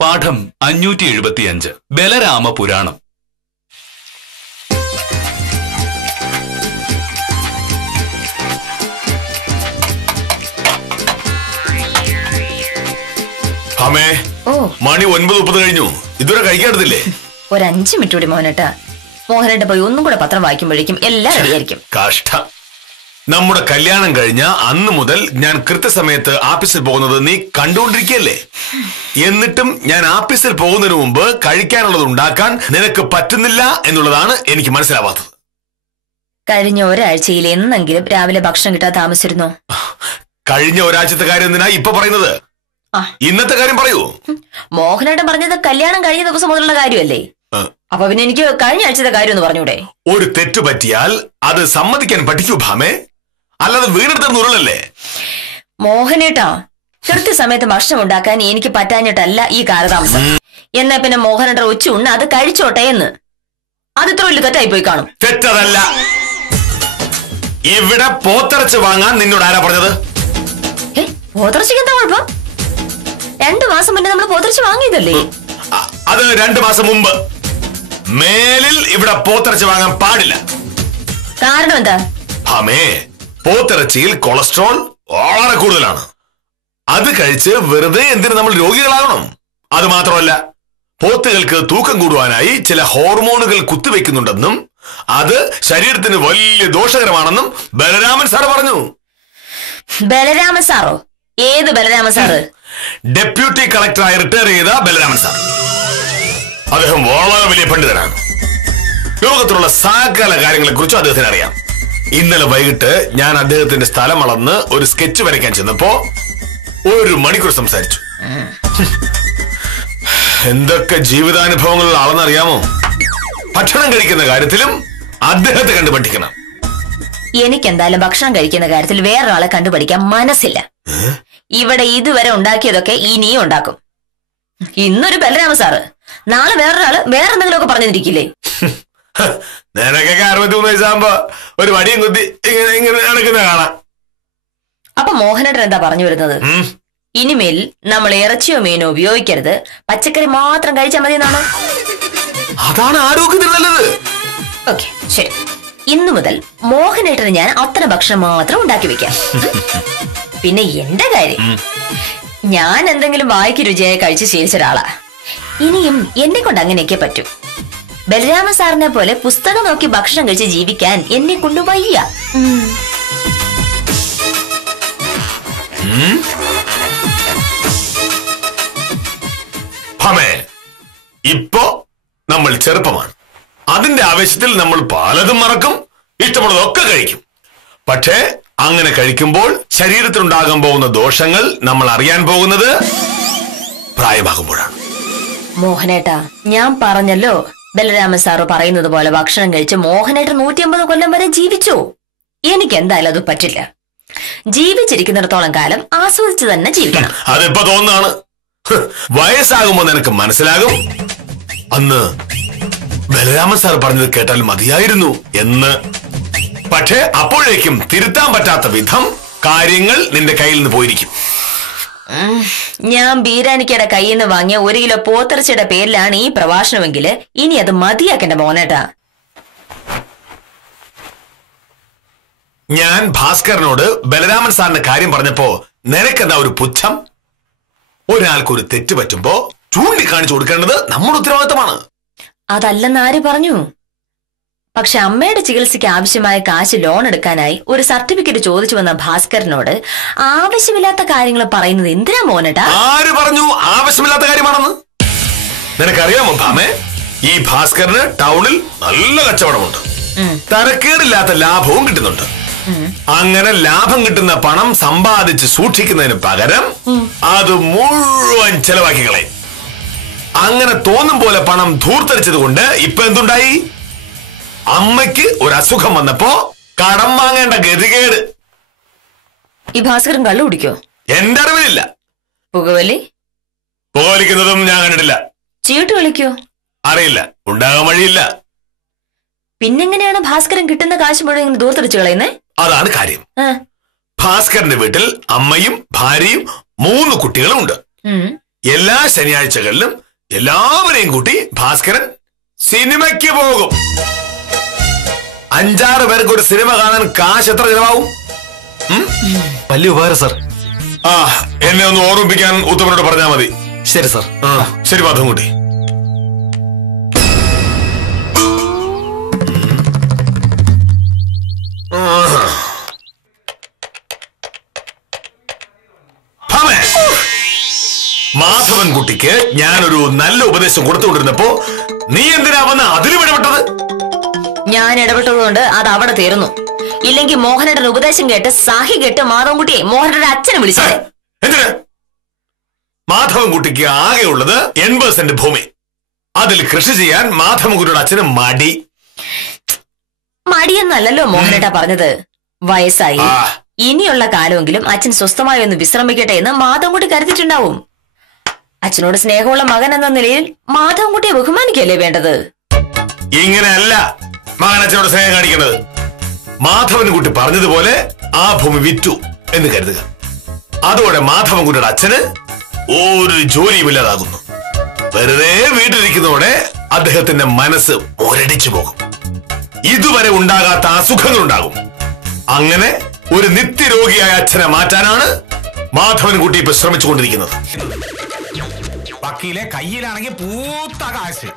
പാഠം 575 ബലരാമ പുരാണം. അമ്മേ, മണി 9:30 കഴിഞ്ഞു. ഇതുവരെ കഴിക്കാറില്ലേ? ഒരു 5 മിനിറ്റ് കൂടി മോനേട്ടാ. മോഹനേട്ട പോയി ഒന്നും കൂടെ പത്രം വായിക്കുമ്പോഴേക്കും എല്ലാം റെഡിയായിരിക്കും. കഷ്ടം. നമ്മുടെ കല്യാണം കഴിഞ്ഞ അന്ന് മുതൽ ഞാൻ കൃത്യസമയത്ത് ആഫീസിൽ പോകുന്നത് നീ കണ്ടുകൊണ്ടിരിക്കല്ലേ? എന്നിട്ടും ഞാൻ ആഫീസിൽ പോകുന്നതിന് മുമ്പ് കഴിക്കാനുള്ളത് ഉണ്ടാക്കാൻ നിനക്ക് പറ്റുന്നില്ല എന്നുള്ളതാണ് എനിക്ക് മനസ്സിലാവാത്തത്. കഴിഞ്ഞ ഒരാഴ്ചയിൽ എന്നെങ്കിലും രാവിലെ ഭക്ഷണം കിട്ടാൻ താമസിച്ചിരുന്നോ? കഴിഞ്ഞ ഒരാഴ്ചത്തെ കാര്യം എന്തിനാ ഇപ്പൊ പറയുന്നത്? ഇന്നത്തെ കാര്യം പറയൂ. മോഹനേട്ടൻ പറഞ്ഞത് കല്യാണം കഴിഞ്ഞ ദിവസം മുതലുള്ള കാര്യമല്ലേ? അപ്പൊ പിന്നെ എനിക്ക് കഴിഞ്ഞ ആഴ്ചത്തെ കാര്യം ഒന്ന് പറഞ്ഞൂടെ? ഒരു തെറ്റ് പറ്റിയാൽ അത് സമ്മതിക്കാൻ പഠിക്കൂ ഭാമേ, അല്ലാതെ വീടെടുത്ത നുറലല്ലേ. മോഹനേട്ടാ, കൃത്യസമയത്ത് ഭക്ഷണം ഉണ്ടാക്കാൻ എനിക്ക് പറ്റാഞ്ഞിട്ടല്ല ഈ കാലതാമസം. എന്നാ പിന്നെ മോഹനേട്ടൻ ഉച്ച അത് കഴിച്ചോട്ടെ എന്ന്. അത് ഇത്ര വലിയ തെറ്റായി പോയി കാണും. തെറ്റതല്ല. ഇവിടെ പോത്തിറച്ചി വാങ്ങാൻ നിന്നോട് ആരാ പറഞ്ഞത്? പോത്തിറച്ചിക്ക് എന്താ കുഴപ്പം? 2 മാസം മുന്നേ നമ്മൾ പോത്തിറച്ചി വാങ്ങിയതല്ലേ? അത് 2 മാസം മുമ്പ്. മേലിൽ ഇവിടെ പോത്തിറച്ചി വാങ്ങാൻ പാടില്ല. കാരണം എന്താ? ഭാമേ, പോത്തിറച്ചിയിൽ കൊളസ്ട്രോൾ വളരെ കൂടുതലാണ്. അത് കഴിച്ച് വെറുതെ എന്തിനു നമ്മൾ രോഗികളാകണം? അത് മാത്രമല്ല, പോത്തുകൾക്ക് തൂക്കം കൂടുവാനായി ചില ഹോർമോണുകൾ കുത്തിവെക്കുന്നുണ്ടെന്നും അത് ശരീരത്തിന് വലിയ ദോഷകരമാണെന്നും ബലരാമൻ സാറ് പറഞ്ഞു. ബലരാമൻ സാറോ? ഏത് ബലരാമൻ സാറ്? ഡെപ്യൂട്ടി കളക്ടറായി റിട്ടയർ ചെയ്ത ബലരാമൻ സാർ. അദ്ദേഹം വളരെ വലിയ പണ്ഡിതനാണ്. ലോകത്തിലുള്ള സകല കാര്യങ്ങളെ കുറിച്ചും അദ്ദേഹത്തിന് അറിയാം. ഇന്നലെ വൈകിട്ട് ഞാൻ അദ്ദേഹത്തിന്റെ സ്ഥലം അളന്ന് ഒരു സ്കെച്ച് വരയ്ക്കാൻ ചെന്നപ്പോ 1 മണിക്കൂർ സംസാരിച്ചു. എന്തൊക്കെ ജീവിതാനുഭവങ്ങൾ ആണെന്നറിയാമോ? ഭക്ഷണം കഴിക്കുന്ന കാര്യത്തിലും അദ്ദേഹത്തെ കണ്ടു പഠിക്കണം. എനിക്കെന്തായാലും ഭക്ഷണം കഴിക്കുന്ന കാര്യത്തിൽ വേറൊരാളെ കണ്ടുപഠിക്കാൻ മനസ്സില്ല. ഇവിടെ ഇതുവരെ ഉണ്ടാക്കിയതൊക്കെ ഇനിയും ഉണ്ടാക്കും. ഇന്നൊരു ബലരാമ സാറ്, നാളെ വേറൊരാള് വേറെന്തെങ്കിലുമൊക്കെ പറഞ്ഞിരിക്കില്ലേ? നിനക്കൊക്കെ 63 വയസ്സാകുമ്പോ ഒരു വടിയും കുത്തി ഇങ്ങനെ നടക്കുന്ന കാണാം. അപ്പൊ മോഹനേട്ടൻ എന്താ പറഞ്ഞു വരുന്നത്? ഇനിമേൽ നമ്മൾ ഇറച്ചിയോ മീനോ ഉപയോഗിക്കരുത്, പച്ചക്കറി മാത്രം കഴിച്ചാൽ മതി എന്നാണോ? അതാണ് ആരോഗ്യത്തിന് നല്ലത്. ഓക്കെ, ശരി. ഇന്നു മുതൽ മോഹനേട്ടന് ഞാൻ അത്തരം ഭക്ഷണം മാത്രം ഉണ്ടാക്കി വെക്കാം. പിന്നെ എന്റെ കാര്യം, ഞാൻ എന്തെങ്കിലും വായിക്ക് രുചിയായി കഴിച്ച് ശീലിച്ച ഒരാളാ. ഇനിയും എന്നെ കൊണ്ട് അങ്ങനെയൊക്കെ പറ്റൂ. ബലരാമ സാറിനെ പോലെ പുസ്തകം നോക്കി ഭക്ഷണം കഴിച്ച് ജീവിക്കാൻ എന്നെ കൊണ്ട് വയ്യ. ഇപ്പോ നമ്മൾ ചെറുപ്പമാണ്. അതിന്റെ ആവേശത്തിൽ നമ്മൾ പലതും മറക്കും, ഇഷ്ടമുള്ളതൊക്കെ കഴിക്കും. പക്ഷേ അങ്ങനെ കഴിക്കുമ്പോൾ ശരീരത്തിനുണ്ടാകാൻ പോകുന്ന ദോഷങ്ങൾ നമ്മൾ അറിയാൻ പോകുന്നത് പ്രായമാകുമ്പോഴാണ്. മോഹനേട്ടാ, ഞാൻ പറഞ്ഞല്ലോ, ബലരാമൻ സാറ് പറയുന്നത് പോലെ ഭക്ഷണം കഴിച്ച് മോഹനേട്ടൻ 150 കൊല്ലം വരെ ജീവിച്ചു. എനിക്ക് എന്തായാലും അത് പറ്റില്ല. ജീവിച്ചിരിക്കുന്നിടത്തോളം കാലം ആസ്വദിച്ച് തന്നെ ജീവിക്കണം. അതിപ്പോ തോന്നാണ്. വയസ്സാകുമ്പോ നിനക്ക് മനസ്സിലാകും, അന്ന് ബലരാമൻ സാർ പറഞ്ഞത് കേട്ടാൽ മതിയായിരുന്നു എന്ന്. പക്ഷേ അപ്പോഴേക്കും തിരുത്താൻ പറ്റാത്ത വിധം കാര്യങ്ങൾ നിന്റെ കയ്യിൽ നിന്ന് പോയിരിക്കും. ഞാൻ ബീരാനിക്കയുടെ കയ്യിൽ നിന്ന് വാങ്ങിയ 1 കിലോ പോത്തിറച്ചിയുടെ പേരിലാണ് ഈ പ്രഭാഷണമെങ്കില് ഇനി അത് മതിയാക്കണ്ട മോനേട്ടാ. ഞാൻ ഭാസ്കരനോട് ബലരാമൻ സാറിന്റെ കാര്യം പറഞ്ഞപ്പോ നിനക്കെന്താ ഒരു പുച്ഛം? ഒരാൾക്കൊരു തെറ്റ് പറ്റുമ്പോ ചൂണ്ടിക്കാണിച്ചു കൊടുക്കേണ്ടത് നമ്മുടെ ഉത്തരവാദിത്തമാണ്. അതല്ലെന്ന് ആര് പറഞ്ഞു? പക്ഷെ അമ്മയുടെ ചികിത്സയ്ക്ക് ആവശ്യമായ കാശ് ലോൺ എടുക്കാനായി ഒരു സർട്ടിഫിക്കറ്റ് ചോദിച്ചു വന്ന ഭാസ്കരനോട് ആവശ്യമില്ലാത്ത കാര്യങ്ങൾ പറയുന്നത് എന്തിനാ മോനേട്ടാ? ആര് പറഞ്ഞു ആവശ്യമില്ലാത്ത കാര്യമാണെന്ന്? നിനക്കറിയാമോ ഭാമേ, ഈ ഭാസ്കരന് ടൗണിൽ നല്ല കച്ചവടമുണ്ട്, തരക്കേടില്ലാത്ത ലാഭവും കിട്ടുന്നുണ്ട്. അങ്ങനെ ലാഭം കിട്ടുന്ന പണം സമ്പാദിച്ച് സൂക്ഷിക്കുന്നതിന് പകരം അത് മുഴുവൻ ചെലവാക്കി കളയും. അങ്ങനെ തോന്നും പോലെ പണം ധൂർത്തരിച്ചത് കൊണ്ട് ഇപ്പൊ എന്തുണ്ടായി? അമ്മയ്ക്ക് ഒരു അസുഖം വന്നപ്പോ കടം വാങ്ങേണ്ട ഗതികേട്. ഈ ഭാസ്കരൻ കള്ളു കുടിക്കോ? എന്റെ അറിവിലില്ല. പുകവലി? പുകവലിക്കുന്നതും ഞാൻ കണ്ടിട്ടില്ല. ചീട്ട് കളിക്കോ? അറിയില്ല, ഉണ്ടാകാൻ വഴിയില്ല. പിന്നെങ്ങനെയാണ് ഭാസ്കരൻ കിട്ടുന്ന കാശ് മുഴുവൻ ധൂർത്തരിച്ചു കളയുന്നേ? അതാണ് കാര്യം. ഭാസ്കരന്റെ വീട്ടിൽ അമ്മയും ഭാര്യയും 3 കുട്ടികളും ഉണ്ട്. എല്ലാ ശനിയാഴ്ചകളിലും എല്ലാവരെയും കൂട്ടി ഭാസ്കരൻ സിനിമയ്ക്ക് പോകും. 5-6 പേർക്ക് ഒരു സിനിമ കാണാൻ കാശ് എത്ര ചിലവാകും? വലിയ ഉപകാരം സാർ. എന്നെ ഒന്ന് ഓർമ്മിപ്പിക്കാൻ ഉത്തമനോട് പറഞ്ഞാൽ മതി. ശരി സാർ. ശരി മാധവൻകുട്ടി. മാധവൻകുട്ടിക്ക് ഞാനൊരു നല്ല ഉപദേശം കൊടുത്തുകൊണ്ടിരുന്നപ്പോ നീ എന്തിനാ വന്ന് അതിലും ഇടപെട്ടത്? ഞാൻ ഇടപെട്ടതുകൊണ്ട് അത് അവിടെ തീർന്നു. ഇല്ലെങ്കിൽ മോഹനയുടെ ഉപദേശം കേട്ട് സാഹി കേട്ട് മാധവൻകുട്ടിയെ മോഹനയുടെ അച്ഛനെ വിളിച്ചത്. എന്തിന്? മാധവൻകുട്ടിക്ക് ആകെ ഉള്ളത് 80 സെന്റ് ഭൂമി. അതിൽ കൃഷി ചെയ്യാൻ മാധവൻകുട്ടിയുടെ അച്ഛന് മടിയെന്നല്ലോ മോഹനേട്ട പറഞ്ഞത്. വയസ്സായി, ഇനിയുള്ള കാലമെങ്കിലും അച്ഛൻ സ്വസ്ഥമായി ഒന്ന് വിശ്രമിക്കട്ടെ എന്ന് മാധവൻകുട്ടി കരുതിയിട്ടുണ്ടാവും. അച്ഛനോട് സ്നേഹമുള്ള മകൻ എന്ന നിലയിൽ മാധവൻകുട്ടിയെ ബഹുമാനിക്കല്ലേ വേണ്ടത്? ഇങ്ങനെയല്ല മകൻ അച്ഛനോട് സ്നേഹം കാണിക്കുന്നത്. മാധവൻകുട്ടി പറഞ്ഞതുപോലെ ആ ഭൂമി വിറ്റു എന്ന് കരുതുക. അതോടെ മാധവൻകുട്ടിയുടെ അച്ഛന് ഒരു ജോലിയുമില്ലാതാകുന്നു. വെറുതെ വീട്ടിലിരിക്കുന്നതോടെ അദ്ദേഹത്തിന്റെ മനസ്സ് ഒരടിച്ചു പോകും. ഇതുവരെ ഉണ്ടാകാത്ത അസുഖങ്ങൾ ഉണ്ടാകും. അങ്ങനെ ഒരു നിത്യരോഗിയായ അച്ഛനെ മാറ്റാനാണ് മാധവൻകുട്ടി ഇപ്പൊ ശ്രമിച്ചുകൊണ്ടിരിക്കുന്നത്. വക്കീലെ കയ്യിലാണെങ്കിൽ പൂത്ത കാശ്,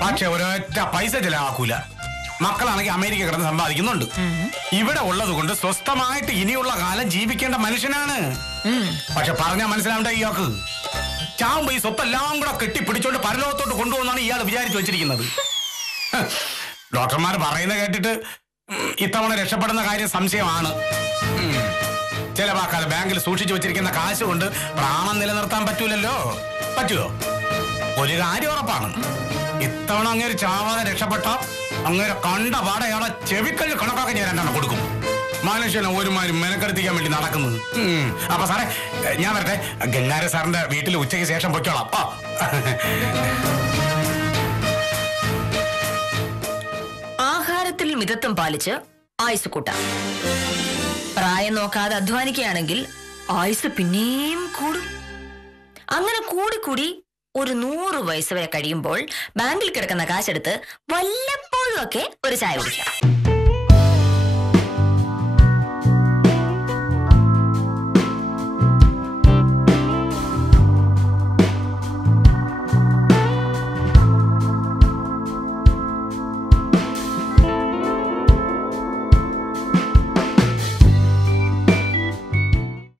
പക്ഷെ ഒരൊറ്റ പൈസ ചിലവാക്കൂല. മക്കളാണെങ്കിൽ അമേരിക്ക കിടന്ന് സമ്പാദിക്കുന്നുണ്ട്. ഇവിടെ ഉള്ളത് കൊണ്ട് സ്വസ്ഥമായിട്ട് ഇനിയുള്ള കാലം ജീവിക്കേണ്ട മനുഷ്യനാണ്. പക്ഷെ പറഞ്ഞാൽ മനസ്സിലാവണ്ട ഇയാൾക്ക്. ചാവുമ്പോ ഈ സ്വത്തെല്ലാം കൂടെ കെട്ടിപ്പിടിച്ചോണ്ട് പരലോകത്തോട്ട് കൊണ്ടുപോകുന്നാണ് ഇയാൾ വിചാരിച്ചു വെച്ചിരിക്കുന്നത്. ഡോക്ടർമാർ പറയുന്നത് കേട്ടിട്ട് ഇത്തവണ രക്ഷപ്പെടുന്ന കാര്യം സംശയമാണ്. ചിലവാക്കാതെ ബാങ്കിൽ സൂക്ഷിച്ചു വെച്ചിരിക്കുന്ന കാശ് കൊണ്ട് പ്രാണൻ നിലനിർത്താൻ പറ്റൂലല്ലോ. പറ്റുമോ? ഒരു കാര്യം ഉറപ്പാണ്, ഇത്തവണ അങ്ങേര് ചാവാതെ രക്ഷപ്പെട്ട അങ്ങേരെ കണ്ട പാടെ അയാളെ ചെവിക്കല്ല് കണക്കാക്കി ഞാൻ 2 കൊടുക്കും. മനുഷ്യനെ ഒരുമാതിരി മെനക്കെടുത്തിക്കാൻ വേണ്ടി നടക്കുന്നത്. അപ്പൊ സാറേ ഞാൻ വരട്ടെ. ഗംഗാര സാറിന്റെ വീട്ടിൽ ഉച്ചയ്ക്ക് ശേഷം പൊയ്ക്കോളാം. ആഹാരത്തിൽ മിതത്വം പാലിച്ച് ആയുസ് കൂട്ടാം. പ്രായം നോക്കാതെ അധ്വാനിക്കുകയാണെങ്കിൽ ആയുസ് പിന്നെയും കൂടും. അങ്ങനെ കൂടി ഒരു 100 വയസ്സ് വരെ കഴിയുമ്പോൾ ബാങ്കിൽ കിടക്കുന്ന കാശെടുത്ത് വല്ലപ്പോഴും ഒക്കെ ഒരു ചായ കുടിക്കാം.